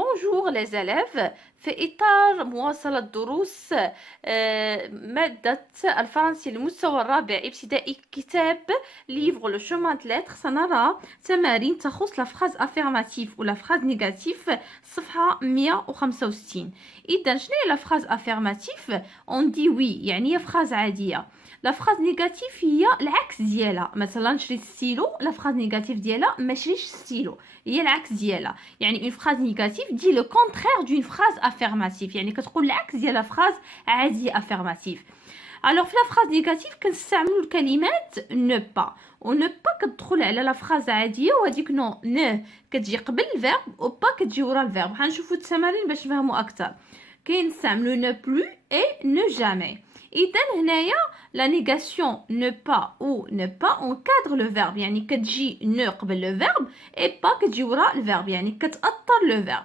Bonjour les élèves. في إطار مواصلة دروس مادة الفرنسي المستوى الرابع ابتدائي كتاب livre le chemin de l'être سنرى تمارين تخص la phrase affirmative ou la phrase négative صفحة 165. إذا شنو هي la phrase affirmative؟ on dit oui يعني هي phrase عادية. لا فراز نيجاتيف هي العكس ديالها. مثلا شريت ستيلو، لا فراز نيجاتيف ديالها ما شريتش ستيلو، هي العكس ديالها. يعني اون فراز نيجاتيف دي لو كونترير دون فراز افيرماتيف، يعني كتقول العكس ديال لا فراز عاديه افيرماتيف. الوغ في لا فراز نيجاتيف كنستعملوا الكلمات نو با و نو با كتدخل على لا فراز عاديه، وهذيك نو كتجي قبل الفيرب و با كتجي ورا الفيرب. حنشوفوا التمارين باش نفهموا اكثر. كينستعملوا نو بلو اي نو جامي. إذن هنايا لا نيغاسيون نو با و نو با اونكادر لو فيرب، يعني كتجي نو قبل لو فيرب اي با كتجي وراء الفيرب، يعني كتأثر لو فيرب.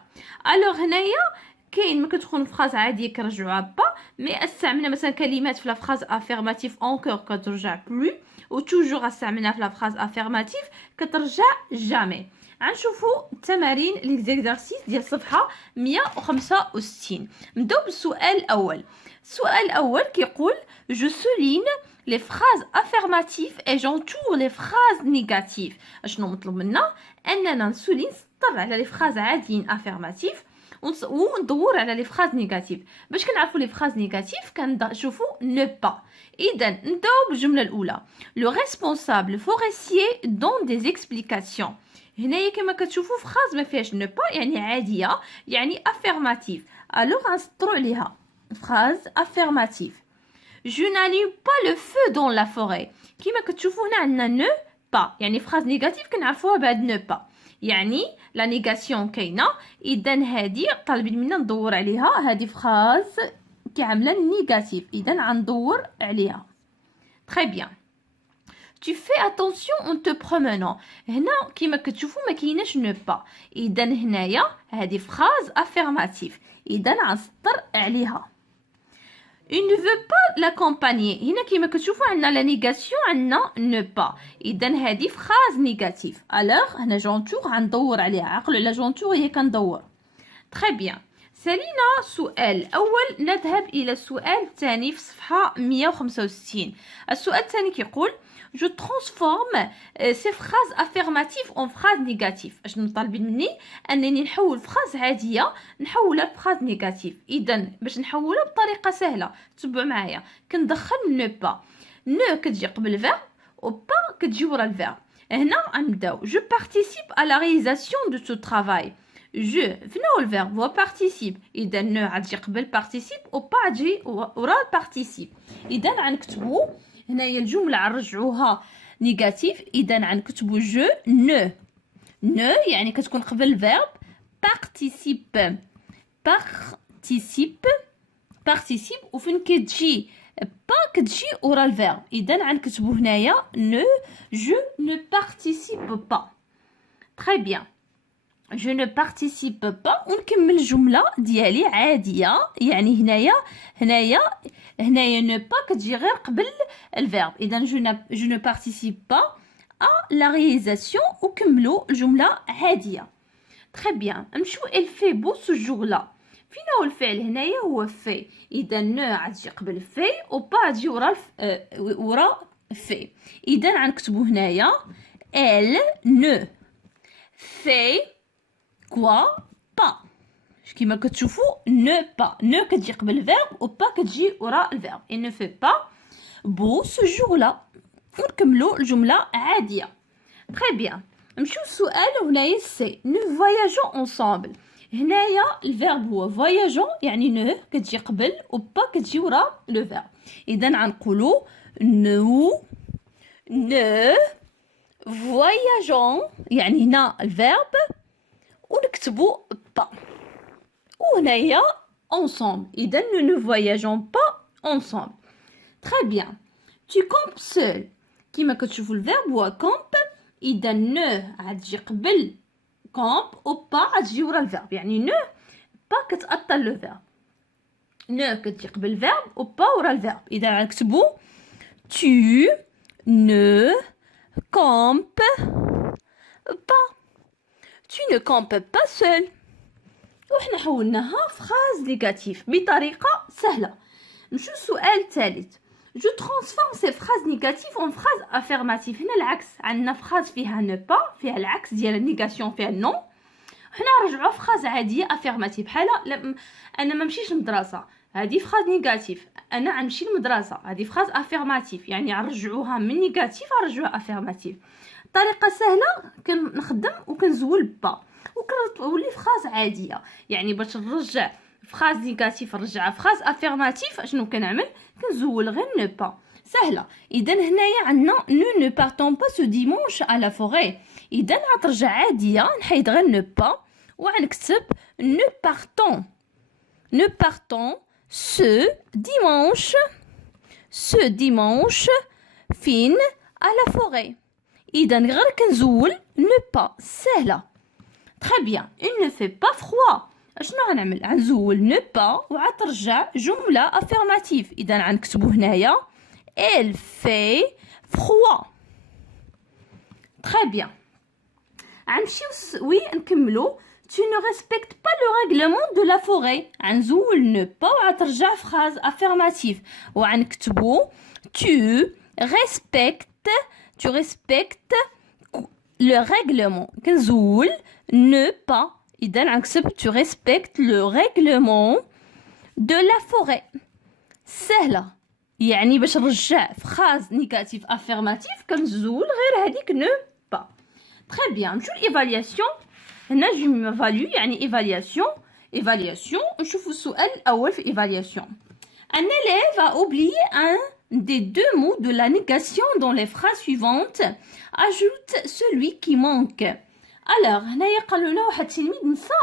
الوغ هنايا كاين ما كتكون فراز عاديه كنرجعوها با، مي استعملنا مثلا كلمات في لا فراز افيرماتيف اونكور كترجع بلو، و توجور استعملنا في لا فراز افيرماتيف كترجع جامي. غنشوفوا التمارين لي زيكزارسيس ديال صفحه 165. نبداو بالسؤال الاول. السؤال الأول كيقول je souligne les phrases affirmatives et j'entoure les phrases négatives. أشنو مطلوب منا؟ أننا نسولي نسطر على les phrases عاديين affirmatifs وندور على les phrases négatives. باش كنعرفوا les phrases négatives كنشوفوا ne pas. إذا نبداو بالجملة الأولى. Le responsable forestier donne des explications. هنايا كما كتشوفوا فراز ما فيهاش ne pas يعني عادية، يعني affirmative. alors غنسطروا عليها phrase affirmative. Je n'allume pas le feu dans la forêt. كما كتشوفوا هنا عندنا ne pas يعني phrase négative كنعرفوها بعد ne pas، يعني لا نيغاسيون كاينه. اذا هذه طالبين منا ندور عليها، هذه phrase كعامله نيجاتيف، اذا غندور عليها. très bien. Tu fais attention en te promenant. هنا كما كتشوفوا ما كايناش ne pas، اذا هنايا هذه phrase affirmative، اذا غنسطر عليها. Il ne veut pas l'accompagner. هنا كما كتشوفوا عندنا لا نيغاسيون عندنا ne pas، اذا هذه phrase négative. alors هنا جونتور غندور عليها، عقلوا على جونتور هي كندور. très bien. سالينا سؤال الأول، نذهب إلى السؤال الثاني في صفحة 165. السؤال الثاني كيقول Je transforme ces phrases affirmatives en phrases négatives. أشنو طالبين مني؟ أنني نحول فراز عادية نحولها لفراز نيجاتيف. إذا باش نحولها بطريقة سهلة تبعوا معايا، كندخل نو با. نو كتجي قبل الفيرب و با كتجي ورا الفيرب. هنا غنبداو Je participe à la réalisation de ce travail. جو فين هو الفيرب؟ هو بارتيسيب، اذا نو غتجي قبل بارتيسيب و با غتجي ورا البارتيسيب. اذا غنكتبوا هنايا الجمله غنرجعوها نيجاتيف، اذا غنكتبوا جو نو. نو يعني كتكون قبل الفيرب بارتيسيب، بارتيسيب وفين كتجي با كتجي ورا الفيرب. اذا غنكتبوا هنايا نو جو نو بارتيسيب با. très bien. Je ne participe pas. ونكمل الجملة ديالي عادية، يعني هنايا ne pas كتجي غير قبل الفيرب. إذا je ne participe pas à la réalisation وكملوا الجملة عادية. très bien. نمشيو il fait beau ce jour-là. فين هو الفعل هنايا؟ هو في، إذا ne غتجي قبل في و pas غتجي ورا في. إذا غنكتبو هنايا elle ne fait quoi pas. كما كتشوفوا ne pas، ne كتجي قبل الفيرب و pas كتجي وراء الفيرب. il ne fait pas beau ce jour-là. ونكملوا الجملة عادية. très bien. نمشيو للسؤال هنايا سي nous voyageons ensemble. هنايا الفيرب هو voyageons يعني ne كتجي قبل و pas كتجي وراء لو فيرب. اذا غنقولوا nous ne voyageons يعني هنا الفيرب ونكتبوا با، وهنايا ensemble. إذا nous ne voyageons pas ensemble. très bien. tu campes seul. كما كتشوفوا الفيرب هو camp، إذا ne غتجي قبل camp و با غتجي ورا الفيرب، يعني ne با كتأثر لو فيرب. ne كتجي قبل الفيرب و با ورا الفيرب. إذا غنكتبوا tu ne campes pas. Tu ne campes pas seul. وحنا حولناها فراز نيجاتيف بطريقه سهله. نمشيو للسؤال الثالث. جو ترانسفورم سي فراز نيجاتيف اون فراز افيرماتيف. هنا العكس، عندنا فراز فيها نو با، فيها العكس ديال النيغاسيون، فيها نو. حنا نرجعوا فراز عاديه افيرماتيف بحال انا ما مشيتش للمدرسه، هذه فراز نيجاتيف. انا غنمشي للمدرسه، هذه فراز افيرماتيف، يعني نرجعوها من نيجاتيف نرجعوها افيرماتيف. طريقه سهله كنخدم وكنزول با وكتولي فراز عاديه. يعني باش نرجع فراز نيجاتيف نرجعها فراز افيرماتيف شنو كنعمل؟ كنزول غير نو با. سهله. اذا هنايا عندنا نو بارتون با سو ديمونش على فوري. اذا غترجع عاديه، نحيد غير نو با وغنكتب نو بارتون ce dimanche فين على فوري. اذا غير كنزول نو با. سهله. très bien. il ne fait pas froid. شنو غنعمل؟ غنزول نو با وغترجع جمله افيرماتيف. اذا غنكتبو هنايا elle fait froid. très bien. غنمشيو وي نكملو. tu ne respectes pas le règlement de la forêt. غنزول نو با وغترجع فراز افيرماتيف وغنكتبو tu respectes le règlement. كنزول ne pas. إذا غنكتب tu respectes le règlement de la forêt. سهلة. يعني باش نرجع فراز نيجاتيف افيرماتيف كنزول غير هذيك ne pas. très bien. نمشيو لإيفالياسيون. هنا جو ميفاليو يعني évaluation. نشوفوا السؤال الأول في évaluation. Un élève a oublié un des deux mots de la négation dans les phrases suivantes. Ajoute celui qui manque. Alors, هنايا قالوا لنا واحد التلميذ نسى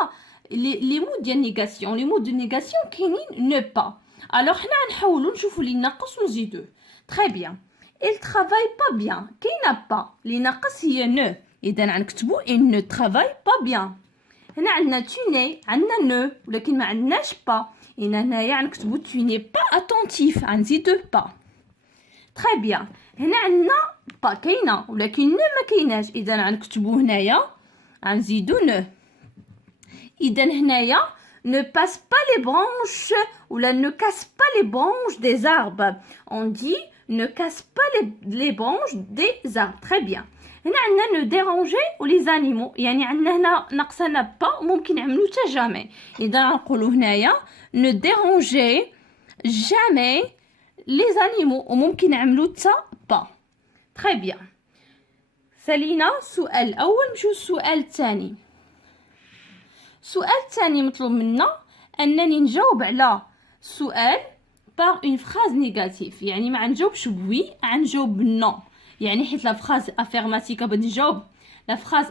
لي مو ديال نيغاسيون. لي مو دو نيغاسيون كاينين نو با. الوغ حنا غنحاولوا نشوفوا لي ناقص ونزيدوه. تري بيان. il travaille pas bien. كاينه با، لي ناقص هي نو. اذا غنكتبوا il ne travaille pas bien. هنا عندنا tu n'es، عندنا نو ولكن ما عندناش با. هنايا غنكتبوا tu n'es pas attentif، غنزيدوه با. تري بيان. هنا عندنا با كاينه ولكن نو ما كايناش، اذا غنكتبوا هنايا غنزيدو نو. اذا هنايا ne passe pas les branches ولا ne casse pas les branches des arbres. on dit ne casse pas les branches des arbres. très bien. هنا عندنا ne déranger ولي زانيمو، يعني عندنا هنا ناقصنا با ممكن نعملو حتى جامي. اذا غنقولوا هنايا ne déranger jamais les animaux وممكن نعملو حتى با. très bien. سالينا السؤال الاول. نمشيو للسؤال الثاني. السؤال الثاني مطلوب منا انني نجاوب على السؤال باغ اون فراز نيجاتيف، يعني ما غنجاوبش بوي، غنجاوب بالنو. يعني حيت لا فراز افيرماتيف بغيت نجاوب لا فراز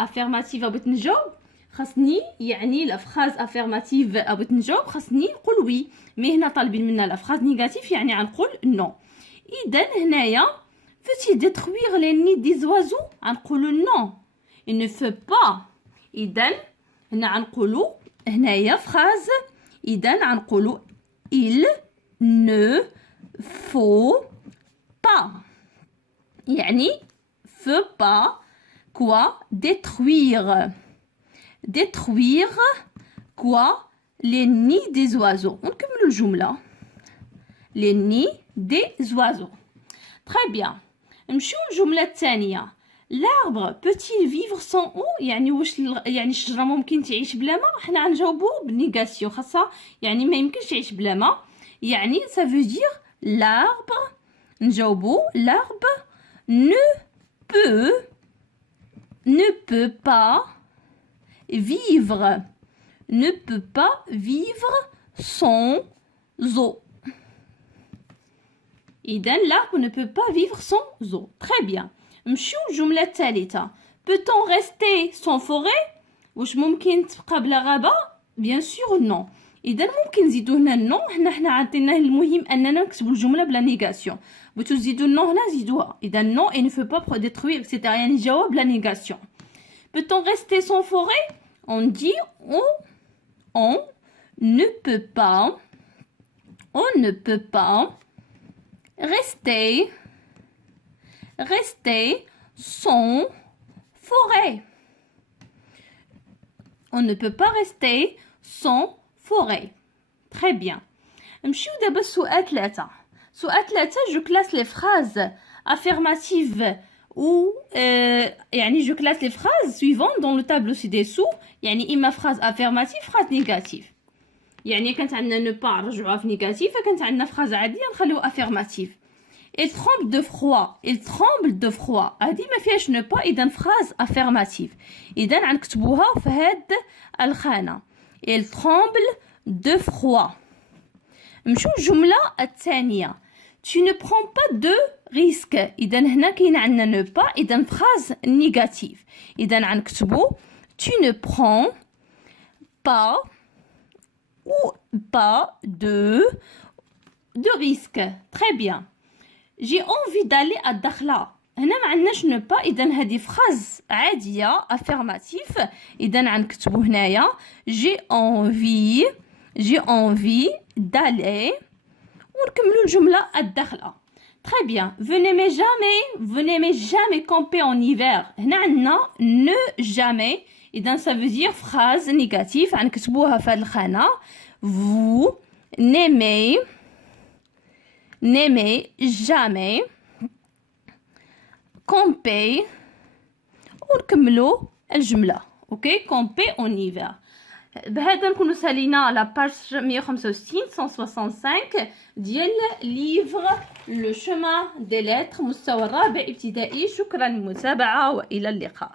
افيرماتيف بغيت نجاوب خاصني، يعني لا فراز افيرماتيف بغيت نجاوب خاصني نقول وي. مي هنا طالبين منا لا فراز نيجاتيف يعني غنقول نو. اذا هنايا faut-il détruire les nids des oiseaux؟ غنقولوا non. il ne fait pas. اذا هنا غنقولوا هنايا فراز. اذا غنقولوا il ne faut pas، يعني faut pas quoi détruire quoi les nids des oiseaux. ونكملوا الجمله les nids des oiseaux. très bien. نمشيو للجمله الثانيه. l'arbre peut-il vivre sans eau؟ يعني واش يعني الشجره ممكن تعيش بلا ماء؟ حنا غنجاوبو بالنيغاسيون خاصها، يعني ما يمكنش تعيش بلا ماء. يعني ça veut dire l'arbre، نجاوبو l'arbre ne peut pas vivre sans eau. إذا l'arbre ne peut pas vivre sans eau. très bien. نمشيو للجملة الثالثة. peut-on rester sans forêt؟ واش ممكن تبقى بلا غابة؟ bien sûr non. إذا ممكن نزيدو هنا نو. حنا عطيناه المهم أننا نكتبو الجملة بلا نيغاسيون. بغيتو تزيدو نو هنا زيدوها. إذا نو il ne faut pas détruire etc. يعني جواب بلا نيغاسيون. peut-on rester sans forêt؟ on dit on ne peut pas rester sans forêt. On ne peut pas rester sans forêt. Très bien. نمشيو دابا السؤال 3. سؤال 3 je classe les phrases affirmatives ou يعني je classe les phrases suivantes dans le tableau ci-dessous. يعني إما phrase affirmative phrase négative. يعني كانت عندنا ne pas نرجعوها في négative فكانت عندنا phrase عادية نخليوها affirmative. Il tremble de froid. Il tremble de froid. هذه ما فيهاش ne pas إذا phrase affirmative. إذا غنكتبوها في هاد الخانة. Il tremble de froid. نمشيو الجملة الثانية. Tu ne prends pas de risque. إذا هنا كاين عندنا ne pas إذا phrase négative. إذا غنكتبو tu ne prends pas ou pas de risque. Très bien. J'ai envie d'aller à Dakhla. هنا ما عندناش ne pas إذا هذه phrase عادية affirmative. إذا غنكتبو هنايا j'ai envie d'aller ونكملو الجملة الداخلة. Très bien. Vous n'aimez jamais camper en hiver. هنا عندنا ne jamais إذا ça veut dire phrase négative غنكتبوها في هاد الخانة. Vous n'aimez jamais camper ونكملو الجملة. اوكي camper en hiver. بهذا نكونوا سالينا لا باج 165 ديال ليفغ لو شومان دي لتر مستوى الرابع ابتدائي. شكرا للمتابعة والى اللقاء.